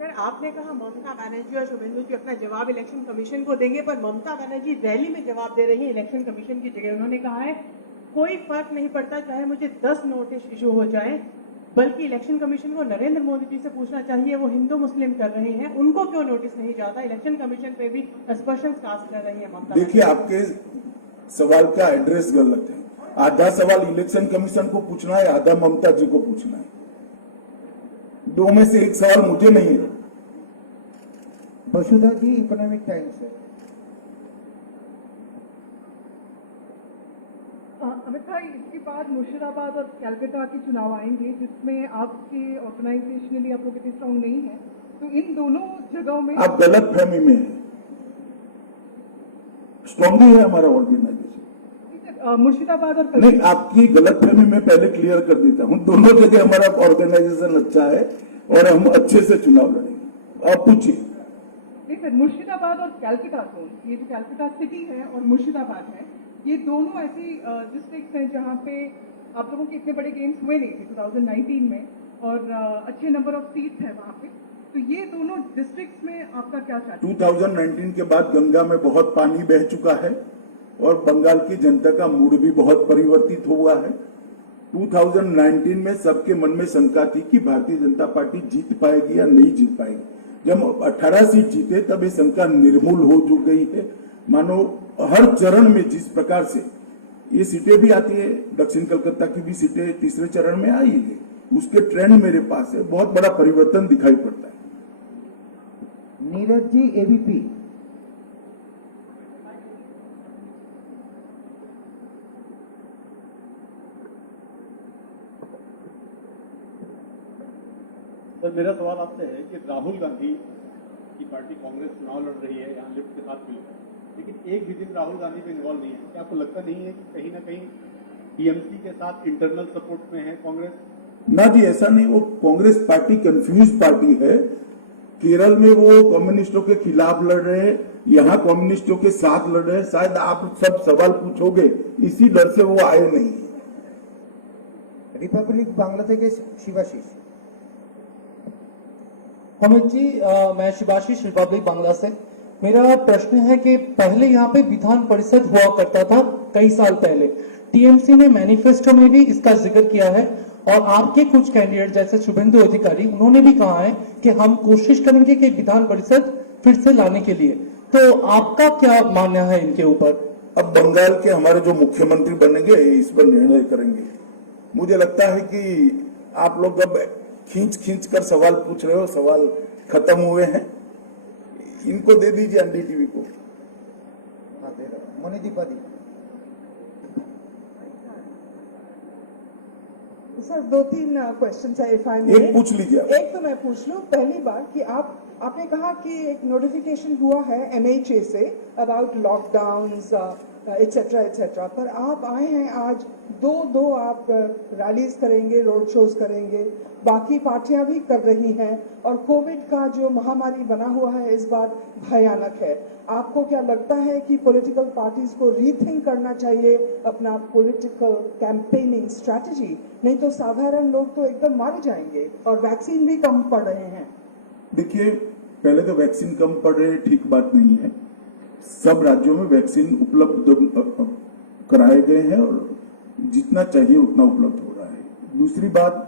सर, आपने कहा ममता बनर्जी और शुभेंदु जी अपना जवाब इलेक्शन कमीशन को देंगे, पर ममता बनर्जी रैली में जवाब दे रही है इलेक्शन कमीशन की जगह। उन्होंने कहा है कोई फर्क नहीं पड़ता चाहे मुझे 10 नोटिस इशू हो जाए, बल्कि इलेक्शन कमीशन को नरेंद्र मोदी जी से पूछना चाहिए, वो हिंदू मुस्लिम कर रहे हैं, उनको क्यों नोटिस नहीं जाता। इलेक्शन कमीशन पे भी अस्पर्शन कास्ट कर रही है ममता। देखिए, आपके सवाल का एड्रेस गलत है। आधा सवाल इलेक्शन कमीशन को पूछना है, आधा ममता जी को पूछना है। 2 में से एक सवाल मुझे नहीं है। वसुधा जी, इकोनॉमिक टाइम्स है। अमित भाई, इसके बाद मुर्शिदाबाद और कलकत्ता के चुनाव आएंगे जिसमें आपके ऑर्गेनाइजेशनली आप लोग इतने स्ट्रांग नहीं है, तो इन दोनों जगहों में आप गलत फहमी में है। स्ट्रांगली है हमारा ऑर्गेनाइजेशन। मुर्शिदाबाद और नहीं, आपकी गलत फहमी में पहले क्लियर कर देता हूं। दोनों जगह हमारा ऑर्गेनाइजेशन अच्छा है और हम अच्छे से चुनाव लड़ेंगे। आप पूछिए। नहीं सर, मुर्शिदाबाद और कलकत्ता जोन, ये जो कलकत्ता सिटी है और मुर्शिदाबाद है, ये दोनों ऐसी डिस्ट्रिक्ट हैं जहाँ पे आप लोगों के इतने बड़े गेम्स हुए नहीं थे 2019 में, और अच्छे नंबर ऑफ सीट्स है वहाँ पे। तो ये दोनों डिस्ट्रिक्ट्स में आपका क्या चाहते हैं? 2019 के बाद गंगा में बहुत पानी बह चुका है और बंगाल की जनता का मूड भी बहुत परिवर्तित हुआ है। 2019 में सबके मन में शंका थी कि भारतीय जनता पार्टी जीत पाएगी या नहीं जीत पाएगी। जब 18 सीट जीते तब ये शंका निर्मूल हो चुक गई है। मानो हर चरण में जिस प्रकार से ये सीटें भी आती है, दक्षिण कलकत्ता की भी सीटें तीसरे चरण में आई है, उसके ट्रेंड मेरे पास है। बहुत बड़ा परिवर्तन दिखाई पड़ता है। नीरज जी, एबीपी। सर, मेरा सवाल आपसे है कि राहुल गांधी की पार्टी कांग्रेस चुनाव लड़ रही है यहाँ लिफ्ट के साथ मिलकर, लेकिन एक भी दिन राहुल गांधी पे इन्वॉल्व नहीं है। क्या आपको लगता नहीं है कि कहीं ना कहीं टीएमसी के साथ इंटरनल सपोर्ट में है कांग्रेस? ना जी, ऐसा नहीं। वो कांग्रेस पार्टी कंफ्यूज पार्टी है। केरल में वो कम्युनिस्टों के खिलाफ लड़ रहे हैं, यहाँ कम्युनिस्टों के साथ लड़ रहे हैं। शायद आप सब सवाल पूछोगे, इसी डर से वो आए नहीं। रिपब्लिक बांग्ला থেকে शिवाशीष। अमित जी, मैं शिवाशीष रिपब्लिक बांग्ला से। मेरा प्रश्न है कि पहले यहाँ पे विधान परिषद हुआ करता था कई साल पहले। टीएमसी ने मैनिफेस्टो में भी इसका जिक्र किया है और आपके कुछ कैंडिडेट जैसे शुभेंदु अधिकारी, उन्होंने भी कहा है कि हम कोशिश करेंगे कि विधान परिषद फिर से लाने के लिए। तो आपका क्या मानना है इनके ऊपर? अब बंगाल के हमारे जो मुख्यमंत्री बनेंगे इस पर निर्णय करेंगे। मुझे लगता है कि आप लोग अब खींच कर सवाल पूछ रहे हो, सवाल खत्म हुए हैं, इनको दे दीजिए एनडीटीवी को। हाँ, दे रहा हूं। मणिदीपा दी। सर 2-3 क्वेश्चन है इफ आई एक पूछ लीजिए आप। एक तो मैं पूछ लूं, पहली बार कि आपने कहा कि एक नोटिफिकेशन हुआ है MHA say about lockdowns etcetera etcetera, पर आप आए हैं आज दो आप रैलीज करेंगे, रोड शोज करेंगे, बाकी पार्टियां भी कर रही हैं, और कोविड का जो महामारी बना हुआ है इस बार भयानक है। आपको क्या लगता है कि पॉलिटिकल पार्टीज को रीथिंक करना चाहिए अपना पॉलिटिकल कैंपेनिंग स्ट्रैटेजी? नहीं तो साधारण लोग तो एकदम मारे जाएंगे, और वैक्सीन भी कम पड़ रहे हैं। देखिए, पहले तो वैक्सीन कम पड़ रहे ठीक बात नहीं है। सब राज्यों में वैक्सीन उपलब्ध कराए गए हैं और जितना चाहिए उतना उपलब्ध हो रहा है। दूसरी बात,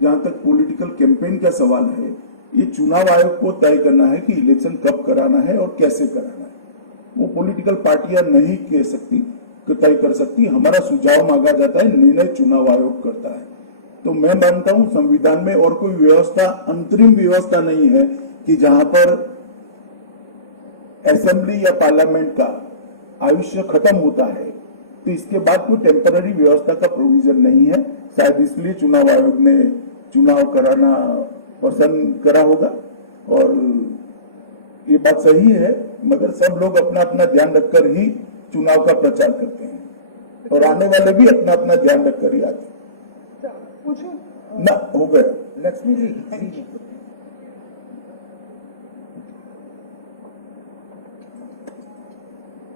जहां तक पॉलिटिकल कैंपेन का सवाल है, ये चुनाव आयोग को तय करना है कि इलेक्शन कब कराना है और कैसे कराना है। वो पॉलिटिकल पार्टियां नहीं कह सकती, तय कर सकती। हमारा सुझाव मांगा जाता है, निर्णय चुनाव आयोग करता है। तो मैं मानता हूं संविधान में और कोई व्यवस्था, अंतरिम व्यवस्था नहीं है कि जहां पर असेंबली या पार्लियामेंट का आयुष्य खत्म होता है तो इसके बाद कोई टेम्पररी व्यवस्था का प्रोविजन नहीं है। शायद इसलिए चुनाव आयोग ने चुनाव कराना पसंद करा होगा, और ये बात सही है, मगर सब लोग अपना अपना ध्यान रखकर ही चुनाव का प्रचार करते हैं, और आने वाले भी अपना अपना ध्यान रखकर ही आते हैं। पूछूं ना, हो गया। लक्ष्मी जी।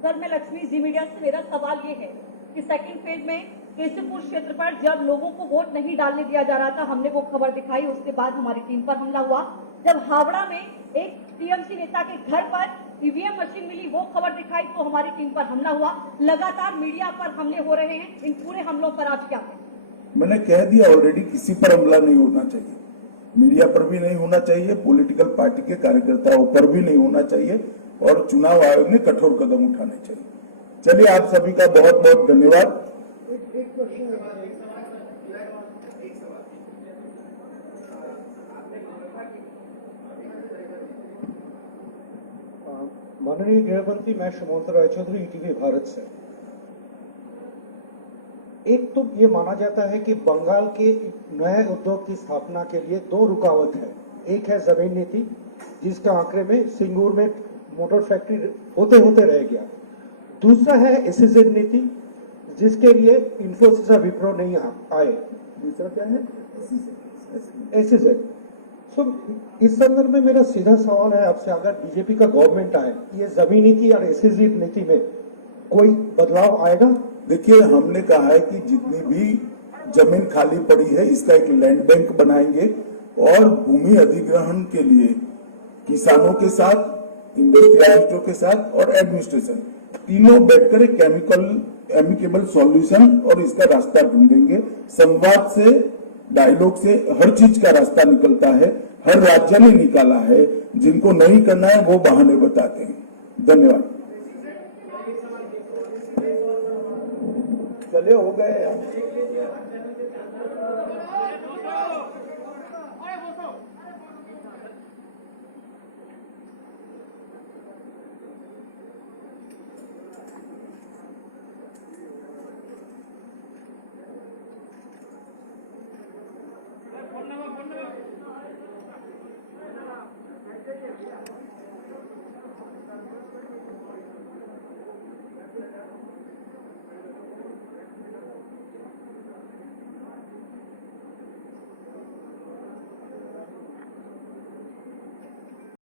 सर, मैं लक्ष्मी, जी मीडिया से मेरा सवाल ये है कि सेकंड फेज में केशवपुर क्षेत्र पर जब लोगों को वोट नहीं डालने दिया जा रहा था, हमने वो खबर दिखाई, उसके बाद हमारी टीम पर हमला हुआ। जब हावड़ा में एक टीएमसी नेता के घर पर ईवीएम मशीन मिली, वो खबर दिखाई तो हमारी टीम पर हमला हुआ। लगातार मीडिया पर हमले हो रहे हैं, इन पूरे हमलों पर आप क्या कहें? मैंने कह दिया ऑलरेडी, किसी पर हमला नहीं होना चाहिए, मीडिया पर भी नहीं होना चाहिए, पॉलिटिकल पार्टी के कार्यकर्ताओं पर भी नहीं होना चाहिए, और चुनाव आयोग ने कठोर कदम उठाने चाहिए। चलिए, आप सभी का बहुत बहुत धन्यवाद। माननीय गृहमंत्री, मैं सुमंत रायचौधरी, ईटीवी भारत से। एक तो ये माना जाता है कि बंगाल के नए उद्योग की स्थापना के लिए 2 रुकावट है। एक है जमीन नीति, जिसका आंकड़े में सिंगूर में मोटर फैक्ट्री होते होते रह गया। दूसरा है एसईजेड नीति, जिसके लिए इंफोसिस और विप्रो नहीं आए। दूसरा क्या है? एसईजेड। सो इस संदर्भ में मेरा सीधा सवाल है आपसे, अगर बीजेपी का गवर्नमेंट आए, ये जमीन नीति और एसईजेड नीति में कोई बदलाव आएगा? देखिए, हमने कहा है कि जितनी भी जमीन खाली पड़ी है, इसका एक लैंड बैंक बनाएंगे, और भूमि अधिग्रहण के लिए किसानों के साथ, इंडस्ट्रियलिस्टों के साथ और एडमिनिस्ट्रेशन तीनों बैठकर एक एमिकेबल सॉल्यूशन और इसका रास्ता ढूंढेंगे। संवाद से, डायलॉग से हर चीज का रास्ता निकलता है। हर राज्य ने निकाला है, जिनको नहीं करना है वो बहाने बताते हैं। धन्यवाद। चले, हो गए यार।